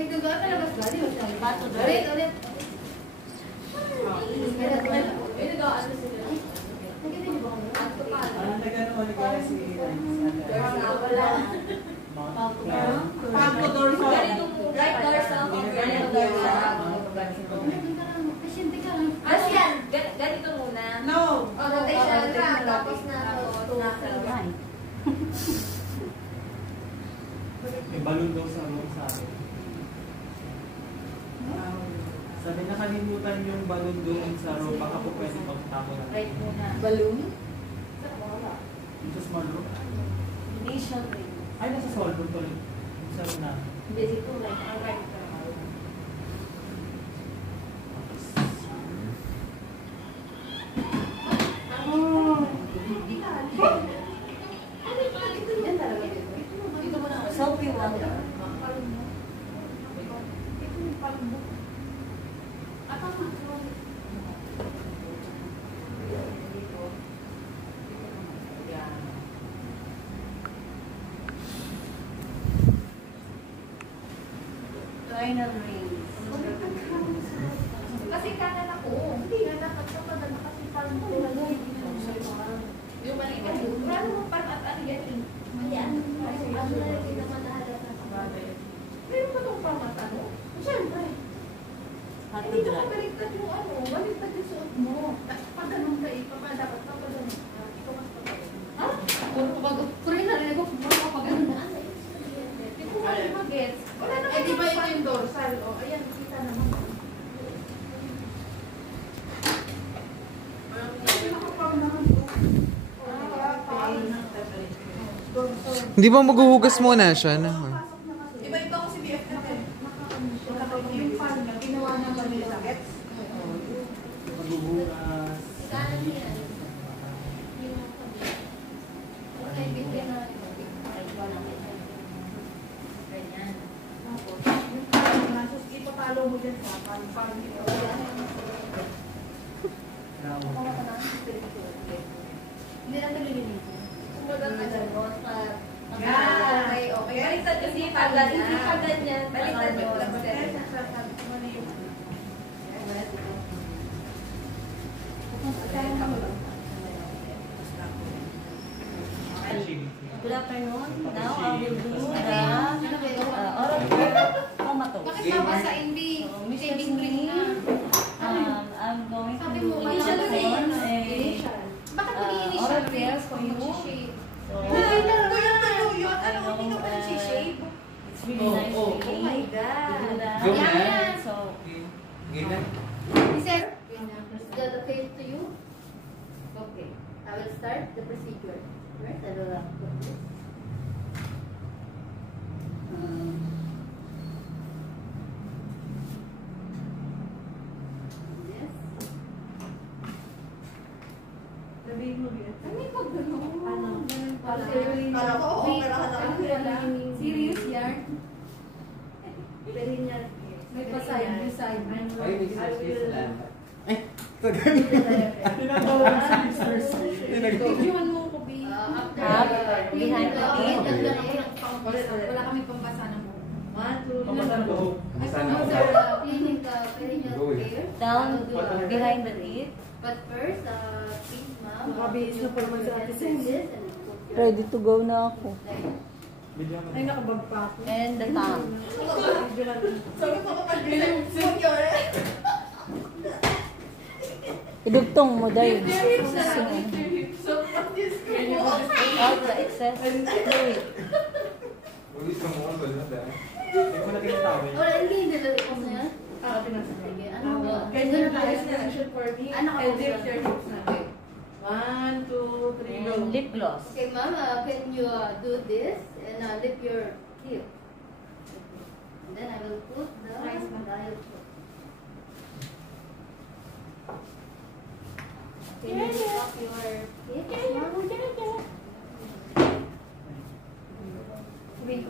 May duga ka labas ba? Di ba siya? Bato doon. Ulit, ulit. May nagaan na sila. Nakita niyo ba kami? Nag-ano si Wala. Pagko dorsal. Right dorsal. Right dorsal. Pasyente ka lang. Ano yan? Ganito muna. No. Rotation lang. Tapos na. May balon daw sa room sa akin. Sabi nakalimutan yung balon doon sa room. Baka po pwede magtamo na. Right muna. Balloon? Ito small room. Initial ring. Ay, nasa small room to. Sa room na. Hindi dito. Like, ang right dorsal. Yan talaga dito. Dito mo na. Soapy water. Final rings. Kasi kanan ako. Hindi nga dapat kapag kasi parang tulad yung mali ka. Wala mo parang at yan eh. Ayan. Ano na yung pinamadahalat na sabagay? Meron ba itong pamata mo? Siyempre. Hot to Hindi dry. naman baliktad yung ano. Baliktad yung suot mo. Pag ganun ka eh. Dapat pa ganun. Ikaw mas pa ganun. Ha? Puro pag rin narinig ko. Puro pa ganun na. Hindi ko mag-gets. Wala naman. Eh, di ba ito yung dorsal? O, ayan, kita naman. Hindi ba maghuhugas muna siya? Iba ito ako si BFF eh. Yung fan na ginawa niya ba nila gets? Magbubukas. Kanan yan. Okay, bigyan na. Ganyan. Tapos ipapalo mo dyan sa fan. Fan nila. Hindi natin lilinisin. Okay, okay. Baliktad kasi pag ganyan. Baliktad yung Good afternoon. Now I will do the oral care comatose. Bakit babasain, B? Mr. Saving green na. I'm going to Sabi do mo, initial initial a Bakit mag-i-initial oral care for you. Mag-shape. So, Tuyo yun. I Ano, hindi know, ka pa nag-shape? it's really nice oh, to oh my do God. that. Go na. Yeah, so, Ganyan. He said, is that okay to you? Okay. I will start the procedure. Right? I will put this. This. Sabihin mo yun. Ano yung pag-gano'n? Ano? Ganun pala. Kala ko, oo, pero kala ko Wala. wala. Serious yan? Pwede niya. May pa-side, may side. Ay, may sisters na. Tinatawag si Mr. C. Videoan mo ko, B. After behind the gate, gate. dagdag ako ng pampasa. Wala kami pampasa ng buhok. 1, 2, Pampasan ko. After cleaning the perineal Go eh. hair, down I will do a- behind the ear. But first, please, ma'am. Mabihis na pa naman sa atin, sis. Ready to go na ako. Bigyan mo. Ay, nakabag pa ako. And the tongue. Video natin. Sabi ko kapag bilang yun. Idugtong mo dahil. All the excess fluid. Ulit ka mo ako na dahil. Hindi ko na tinatawag. Wala, hindi nilalik ko na yan. Ah, pinasa. Sige, ano ba? Can you do the extension for me? Ano ka And po lift siya? your hips na. 1, 2, 3, go. And lip gloss. Okay, ma'am, can you do this and lift your heel? And then I will put the dial foot. Can you lift up your hips? Wait,